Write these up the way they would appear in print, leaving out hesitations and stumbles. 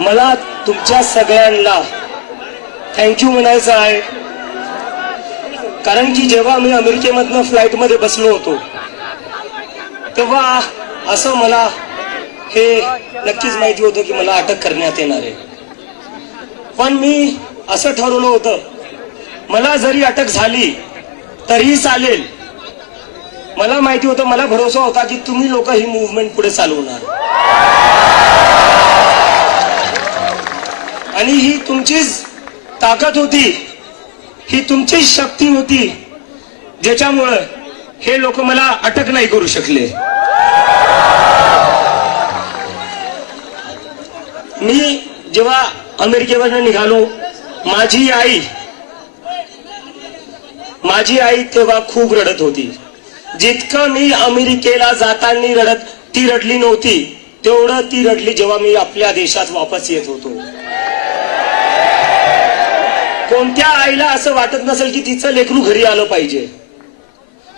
मला तुमच्या सगळ्यांना थँक्यू म्हणायचं आहे, कारण की जेव्हा मी अमेरिकेमधनं फ्लाईटमध्ये बसलो होतो तेव्हा असं मला हे नक्कीच माहिती होतं की मला अटक करण्यात येणार आहे. पण मी असं ठरवलं होतं, मला जरी अटक झाली तरीही चालेल. मला माहिती होतं, मला भरोसा होता की तुम्ही लोक ही मूव्हमेंट पुढे चालवणार आणि ही तुमचीच ताकद होती, ही तुमचीच शक्ती होती, ज्याच्यामुळे हे लोक मला अटक नाही करू शकले. मी जेव्हा अमेरिकेवरून निघालो, माझी आई तेव्हा खूप रडत होती. जितकं मी अमेरिकेला जाताना ती रडली नव्हती, तेवढं ती रडली जेव्हा मी आपल्या देशात वापस येत होतो. कोणत्या आईला असं वाटत नसेल की तिचं लेकरू घरी आलं पाहिजे,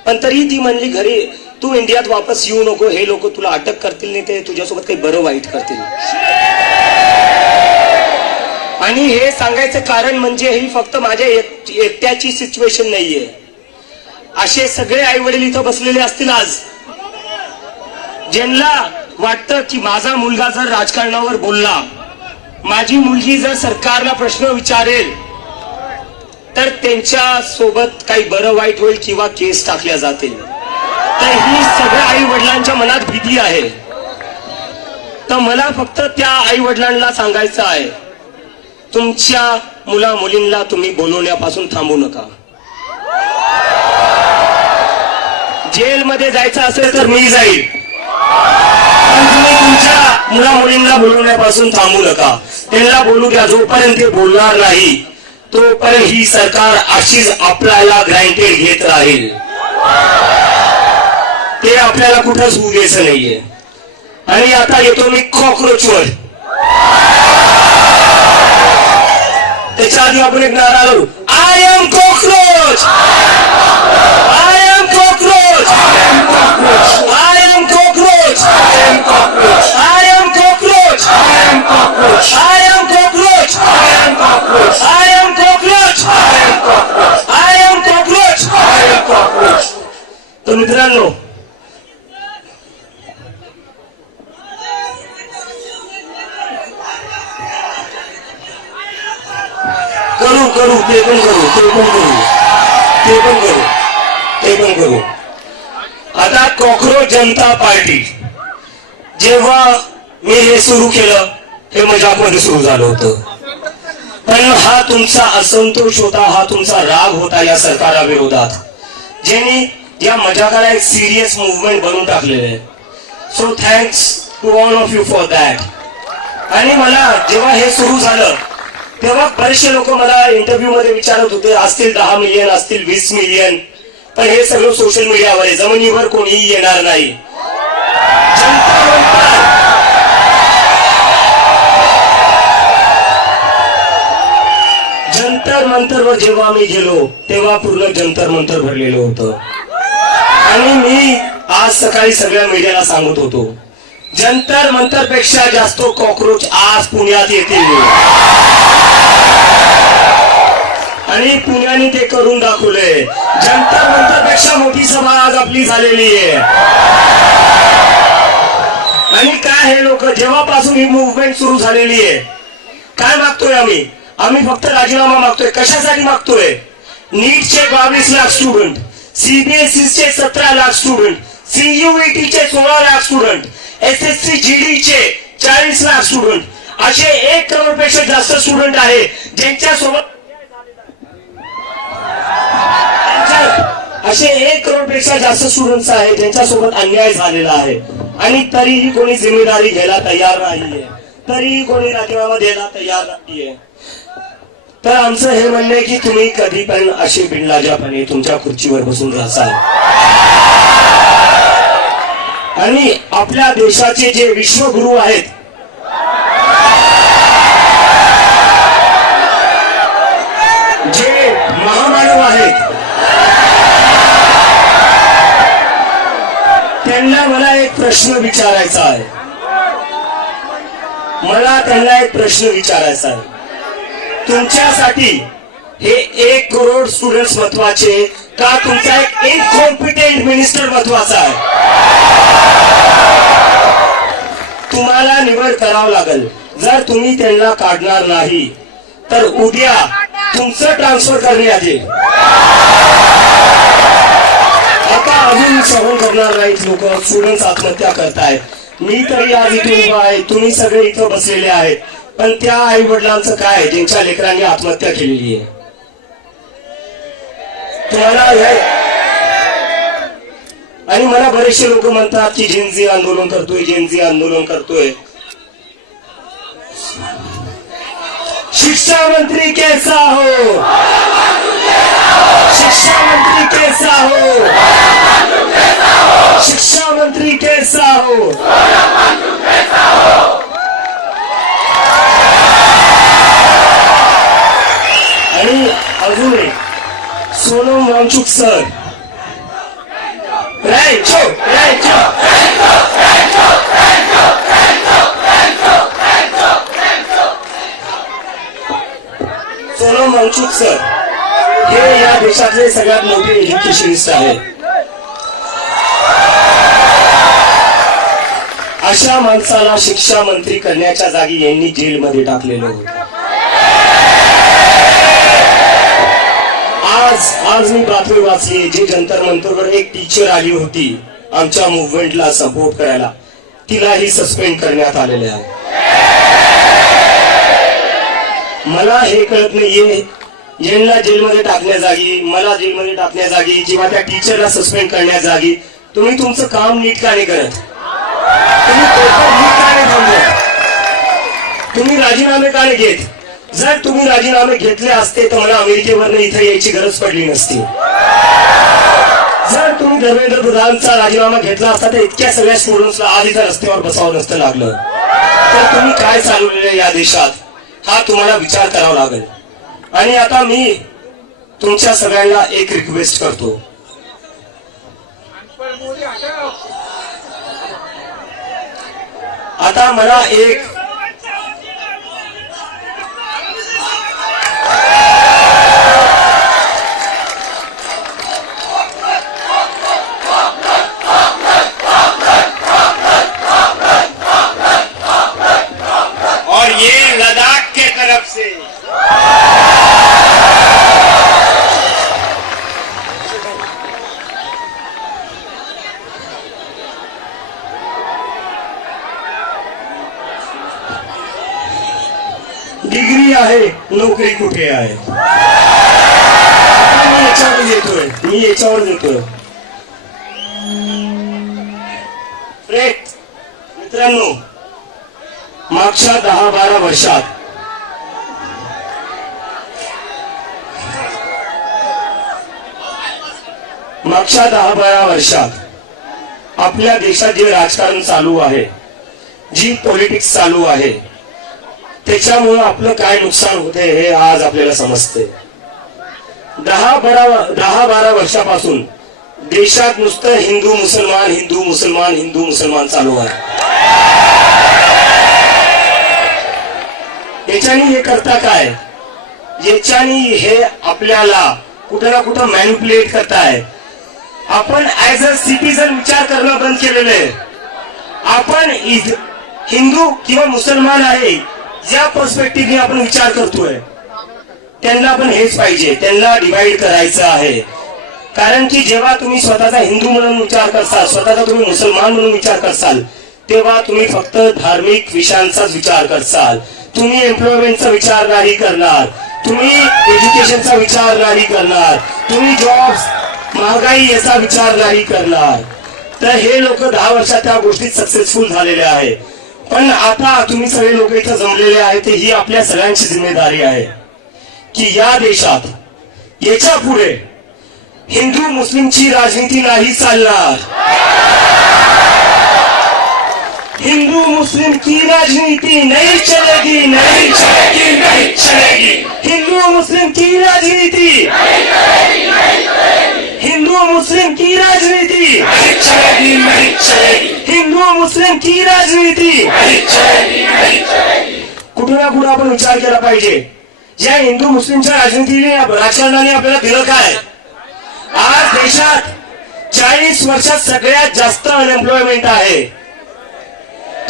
पण तरी ती म्हणली, घरी तू इंडियात वापस येऊ नको, हे लोक तुला अटक करतील, नाही ते तुझ्यासोबत काही बरं वाईट करतील. आणि हे सांगायचं कारण म्हणजे ही फक्त माझ्या एकट्याची सिच्युएशन नाहीये. असे सगळे आई वडील इथं बसलेले असतील आज, ज्यांना वाटतं की माझा मुलगा जर राजकारणावर बोलला, माझी मुलगी जर सरकारला प्रश्न विचारेल, तर त्यांच्या सोबत काही बरं वाईट होईल किंवा केस टाकल्या जातील. तर ही सगळ्या आई वडिलांच्या मनात भीती आहे. तर मला फक्त त्या आई वडिलांना सांगायचं आहे, तुमच्या मुला मुलींना तुम्ही बोलवण्यापासून थांबू नका. जेलमध्ये जायचं असेल तर मी जाईल, पण तुम्ही तुमच्या मुला मुलींना बोलवण्यापासून थांबू नका. त्यांना बोलू द्या. जोपर्यंत ते बोलणार नाही तोपर्यंत ही सरकार अशीच आपल्याला ग्रँटेड घेत राहील. ते आपल्याला कुठंच होऊ द्यायचं नाहीये. आणि आता येतो मी कॉकरोचवर. त्याच्या आधी आपण एक नारा लावू, I am cockroach, I am cockroach, I am cockroach, I am cockroach, I am cockroach, I am cockroach, I am cockroach, I am cockroach, I am cockroach, I am cockroach, I am cockroach, I am cockroach. तर मित्रांनो, करू ते पण करू. आता cockroach जनता party, जेव्हा मी हे सुरू केलं, हे मजाकमध्ये सुरू झालं होतं, पण हा तुमचा असंतोष होता, हा तुमचा राग होता या सरकाराविरोधात, ज्यांनी या मजाकाला एक सिरियस मुवमेंट बनवून टाकलेलं आहे. So thanks to all of you for that. आणि मला जेव्हा हे सुरू झालं तेव्हा बरेचसे लोक मला इंटरव्ह्यू मध्ये विचारत होते, असतील 10 मिलियन, असतील 20 मिलियन, पण हे सगळं सोशल मीडियावर आहे, जमिनीवर कोणीही येणार नाही. जंतर मंतरवर जेव्हा मी गेलो तेव्हा पूर्ण जंतर मंतर भरलेलं होतं. आणि मी आज सकाळी सगळ्या मीडियाला सांगत होतो, जंतर मंतर पेक्षा जास्त कॉकरोच आज पुण्यात येतील. आणि पुण्याने ते करून दाखवले. जंतर मंतर पेक्षा मोठी सभा आज आपली झालेली आहे. आणि काय हे लोक, जेव्हापासून ही मुवमेंट सुरू झालेली आहे, काय मागतोय आम्ही फक्त राजीनामा मागतोय. कशासाठी मागतोय? नीटचे 22 लाख स्टुडंट, सीबीएसईचे 17 लाख स्टुडंट, सीयूईटीचे 16 लाख स्टुडंट, एसएससी जीडीचे 40 लाख स्टुडंट, असे 1 करोड पेक्षा जास्त स्टुडंट आहे ज्यांच्यासोबत असे 1 करोड पेक्षा जास्त स्टुडंट्स आहेत ज्यांच्यासोबत अन्याय झालेला आहे. आणि तरीही कोणी जिम्मेदारी घ्यायला तयार नाहीये, तरीही कोणी राजीनामा द्यायला तयार नाहीये. तर आमचं हे म्हणणं आहे की तुम्ही कधी पण अशी बिनलाजापणे तुमच्या खुर्चीवर बसून राहाल. आणि आपल्या देशाचे जे विश्वगुरु आहेत, जे महामानव आहेत, त्यांना मला एक प्रश्न विचारायचा आहे. मला त्यांना एक प्रश्न विचारायचा आहे. तुमच्यासाठी हे 1 करोड स्टुडंट्स महत्वाचे का तुमचा एक इनकॉम्पिटेंट मिनिस्टर महत्वाचा आहे? तुम्हाला निवड करावं लागेल. जर तुम्ही त्यांना काढणार नाही तर उद्या तुमचं ट्रान्सफर करण्यात येईल. आता अजून सहन करणार नाहीत लोक. स्टुडंट्स आत्महत्या करतायत. मी तरी आज इथे उभा आहे, तुम्ही सगळे इथं बसलेले आहेत, पण त्या आई वडिलांचं काय ज्यांच्या लेकरांनी आत्महत्या केलेली आहे? तुम्हाला आणि मला बरेचसे लोक म्हणतात की जेनझी आंदोलन करतोय, जेनझी आंदोलन करतोय. शिक्षा मंत्री कैसा हो, शिक्षा मंत्री कैसा हो, शिक्षा मंत्री कैसा हो. आणि अजून एक सोनम वांगचुक सर, सोनम वांगचुक सर हे या देशातले सगळ्यात मोठे एज्युकेशनिस्ट आहेत. अशा माणसाला शिक्षा मंत्री करण्याच्या जागी यांनी जेलमध्ये टाकलेलं होतं. आज मी बातमी वाचली, जी जंतर मंतरवर एक टीचर आली होती आमच्या मुवमेंटला सपोर्ट करायला, तिलाही सस्पेंड करण्यात आलेले आहे. मला हे कळत नाहीये, यांना जेलमध्ये टाकण्याजागी, मला जेलमध्ये टाकण्याजागी किंवा त्या टीचरला सस्पेंड करण्याजागी तुम्ही तुमचं काम नीट का नाही करत? तुम्ही पेपर नीट का नाही थांबवत? तुम्ही राजीनामे का नाही घेत? जर तुम्ही राजीनामे घेतले असते तर मला अमेरिकेवरनं इथे यायची गरज पडली नसती. जर तुम्ही धर्मेंद्र प्रधानचा राजीनामा घेतला असता तर इतक्या सगळ्या स्टुडंट्सला आज इथं रस्त्यावर बसावं नसतं लागलं. तर तुम्ही काय चालवलेलं या देशात हा तुम्हाला विचार करावा लागेल. आणि आता मी तुमच्या सगळ्यांना एक रिक्वेस्ट करतो. आता मला एक और ये लद्दाख के तरफ से डिग्री आहे, नोकरी कुठे आहे? मी याच्यावर येतोय. मित्रांनो, मागच्या 10-12 वर्षात आपल्या देशात जे राजकारण चालू आहे, जी पॉलिटिक्स चालू आहे, त्याच्यामुळे आपलं काय नुकसान होते हे आज आपल्याला समजते. 10-12 वर्षापासून देशात नुसतं हिंदू मुसलमान हिंदू मुसलमान हिंदू मुसलमान चालू आहे. याच्यानी हे करता काय? याच्यानी हे आपल्याला कुठं ना कुठं मॅनिप्युलेट करताय. आपण ऍज अ सिटीजन विचार करणं बंद केलेलं आहे. आपण हिंदू किंवा मुसलमान आहे ज्या पर्स्पेक्टिव्हने आपण विचार करतोय, त्यांना पण हेच पाहिजे, त्यांना डिवाइड करायचं आहे. कारण की जेव्हा तुम्ही स्वतःचा हिंदू म्हणून विचार करसाल, स्वतःचा तुम्ही मुसलमान म्हणून विचार करसाल, तेव्हा तुम्ही फक्त धार्मिक विषयांचाच विचार करसाल. तुम्ही एम्प्लॉयमेंटचा विचार नाही करणार, तुम्ही एज्युकेशनचा विचार नाही करणार, तुम्ही जॉब्स, महागाई याचा विचार नाही करणार. तर हे लोक 10 वर्षात त्या गोष्टीत सक्सेसफुल झालेले आहे. पण आता तुम्ही सगळे लोक इथं जमलेले आहेत, ही आपल्या सगळ्यांची जिम्मेदारी आहे की या देशात याच्या पुढे हिंदू मुस्लिमची राजनीती नाही चालणार. हिंदू मुस्लिम की राजनीति नहीं चलेगी, नहीं चलेगी, नहीं चलेगी. हिंदू मुस्लिम की राजनीति, हिंदू मुस्लिम की राजनीति नहीं चलेगी, नहीं चलेगी. हिंदू मुस्लिम की राजनीति नहीं चलेगी, नहीं चलेगी. कुठे ना कुठे आपण विचार केला पाहिजे. या हिंदू मुस्लिमच्या राजनीतीने राजकारणाने आपल्याला दिलं काय? आज देशात 40 वर्षात सगळ्यात जास्त अनएम्प्लॉयमेंट आहे.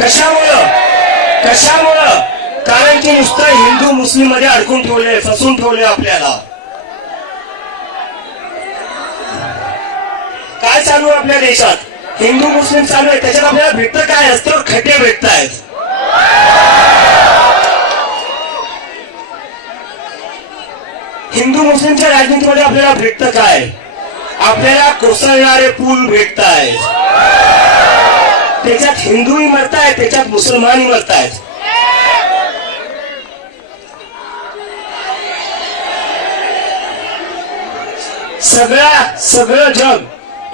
कशामुळं? कारण की नुसतं हिंदू मुस्लिम मध्ये अडकून ठेवले, फसून ठेवले आपल्याला. काय चालू आहे आपल्या देशात? हिंदू मुस्लिम चालू आहे, त्याच्यात आपल्याला भेटतं काय? असतं खड्डे भेटतायत. हिंदू मुस्लिमच्या राजनीतीमध्ये आपल्याला भेटतं काय? आपल्याला कोसळणारे पूल भेटतायत. त्याच्यात हिंदूही मरतायत, त्याच्यात मुसलमानही मरतायत. सगळं जग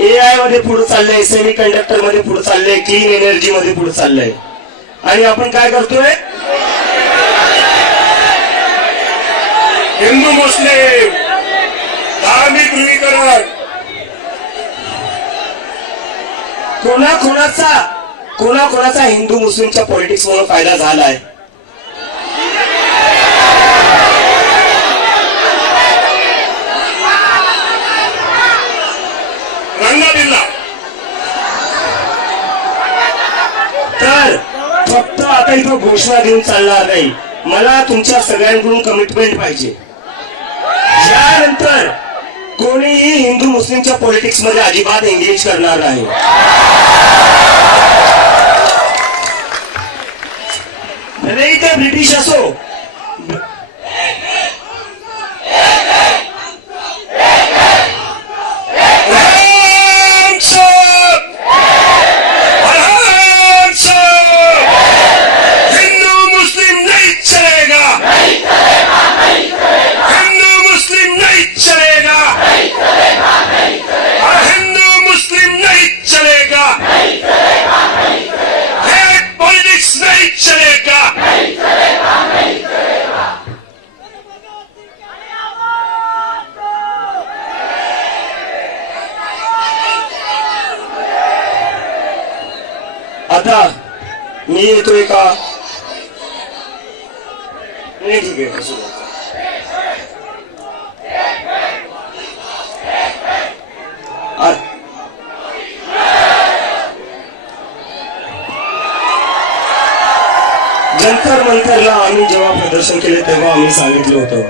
AI मध्ये पुढे चाललंय, सेमी कंडक्टर मध्ये पुढे चाललंय, क्लीन एनर्जी मध्ये पुढे चाललंय. आणि आपण काय करतोय? हिंदू मुस्लिम धार्मिक ध्रुवीकरण. कोणाचा हिंदू मुस्लिमच्या पॉलिटिक्स मुळे फायदा झालाय? रंगाबिल्ला. तर फक्त आता इथं घोषणा देऊन चालणार नाही. मला तुमच्या सगळ्यांकडून कमिटमेंट पाहिजे. यानंतर कोणीही हिंदू मुस्लिमच्या पॉलिटिक्स मध्ये अजिबात एंगेज करणार नाही. भले ते ब्रिटिश असो, आता मी येतोय का? नाही, ठीक आहे. जंतर मंतरला आम्ही जेव्हा प्रदर्शन केले तेव्हा आम्ही सांगितलं होतं,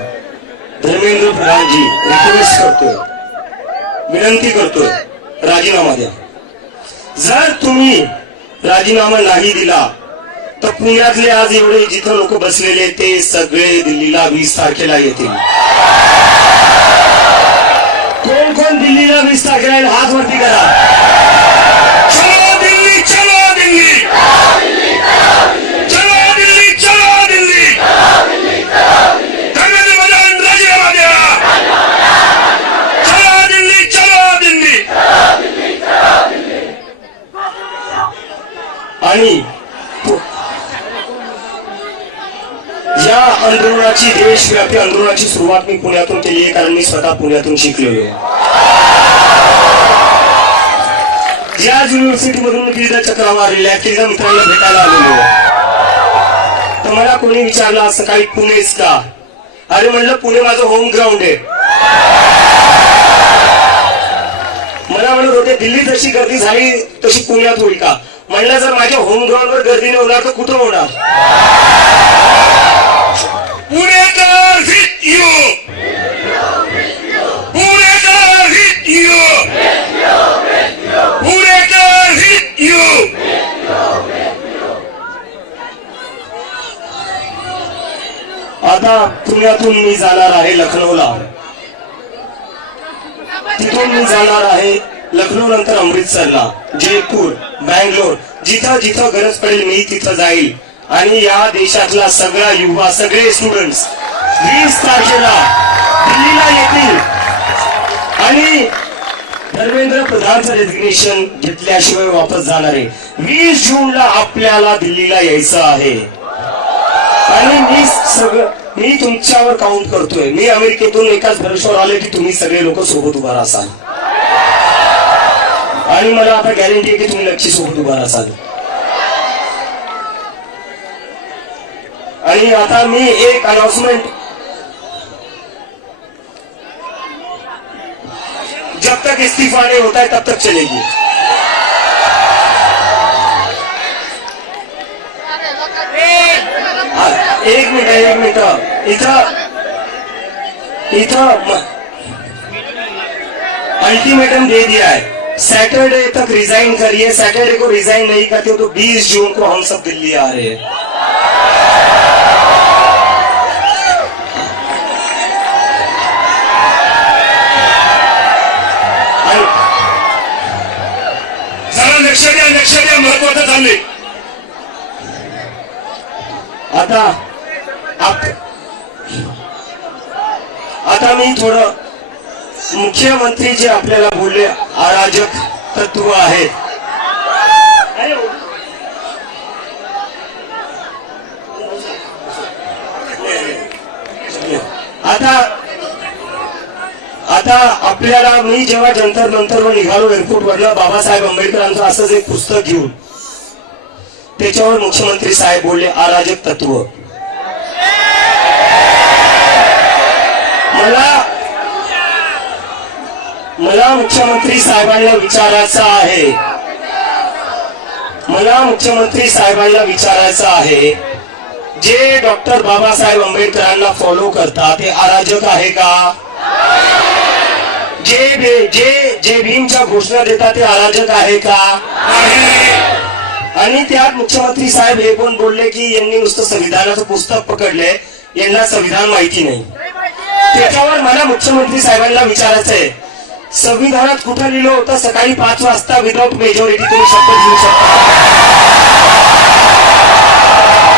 धर्मेंद्र प्रधानजी रिक्वेस्ट करतोय, विनंती करतोय, राजीनामा द्या. जर तुम्ही राजीनामा नाही दिला तर पुण्यातले आज एवढे जिथं लोक बसलेले ते सगळे दिल्लीला 20 तारखेला येतील. कोण दिल्लीला 20 तारखेला येईल? हात वरती करा. चलो दिल्ली, चलो दिल्ली, चलो दिल्ली, चलो दिल्ली. धर्मेंद्र प्रधान राजीनामा द्या. चलो दिल्ली, चलो दिल्ली. आणि या आंदोलनाची, देशव्यापी आंदोलनाची सुरुवात मी पुण्यातून केली आहे, कारण मी स्वतः पुण्यातून शिकलेलो. ज्या युनिव्हर्सिटीमधून मी कितीदा चक्रा मारलेल्या, कितीदा मित्रांना भेटायला आलेलो, तर मला कोणी विचारलं असं काही पुणेच का? अरे म्हणलं पुणे माझं होम ग्राउंड आहे. मला म्हणत होते दिल्ली जशी गर्दी झाली तशी पुण्यात होईल का? म्हणलं जर माझ्या होम ग्राउंडवर गर्दी नाही होणार तर कुठं होणार? Punekar with you, Punekar with you, Punekar with you. आता पुण्यातून मी जाणार आहे लखनौला, तिथून मी जाणार आहे लखनौ नंतर अमृतसरला, जयपूर, बँगलोर, जिथं जिथं गरज पडेल मी तिथं जाईल. आणि या देशातला सगळा युवा, सगळे स्टुडंट्स 20 तारखेला दिल्लीला येतील. आणि धर्मेंद्र प्रधानचं रेजिग्नेशन घेतल्याशिवाय वापस जाणार आहे. 20 जूनला आपल्याला दिल्लीला यायचं आहे. आणि मी तुमच्यावर काउंट करतोय. मी अमेरिकेतून एकाच भरोशावर आले की तुम्ही सगळे लोक सोबत उभा राहाल. आणि मला आता गॅरंटी आहे की तुम्ही नक्की सोबत उभा राहाल. आणि आता मी एक अनाउंसमेंट, जब तक इस्तीफा नहीं होता है तब तक चलेगी. एक मिनिट इथं अल्टीमेटम दे दिया है, सैटरडे तक रिजाइन करिए. सैटरडे को रिजाइन नहीं करते हो तो 20 जून को हम सब दिल्ली आ रहे हैं. जरा लक्ष द्या महत्वाचं झाले. आता मी थोडं मुख्यमंत्री जे आपल्याला बोलले अराजक तत्व आहेत, आता आपल्याला, मी जेव्हा जंतर मंतरवर निघालो एअरपोर्ट वरनं बाबासाहेब आंबेडकरांचं असंच एक पुस्तक घेऊन, त्याच्यावर मुख्यमंत्री साहेब बोलले अराजक तत्व. मला मुख्यमंत्री साहेबांना विचारायचं आहे, जे डॉक्टर बाबासाहेब आंबेडकरांना फॉलो करतात ते अराजक आहे का? जे भीमच्या घोषणा देतात ते अराजक आहे का? आणि त्यात मुख्यमंत्री साहेब हे पण बोलले की यांनी नुसतं संविधानाचं पुस्तक पकडले, यांना संविधान माहिती नाही. त्याच्यावर मला मुख्यमंत्री साहेबांना विचारायचंय, संविधानात कुठं लिहिलं होतं सकाळी 5 वाजता विदाउट मेजॉरिटी तुम्ही शपथ घेऊ शकता?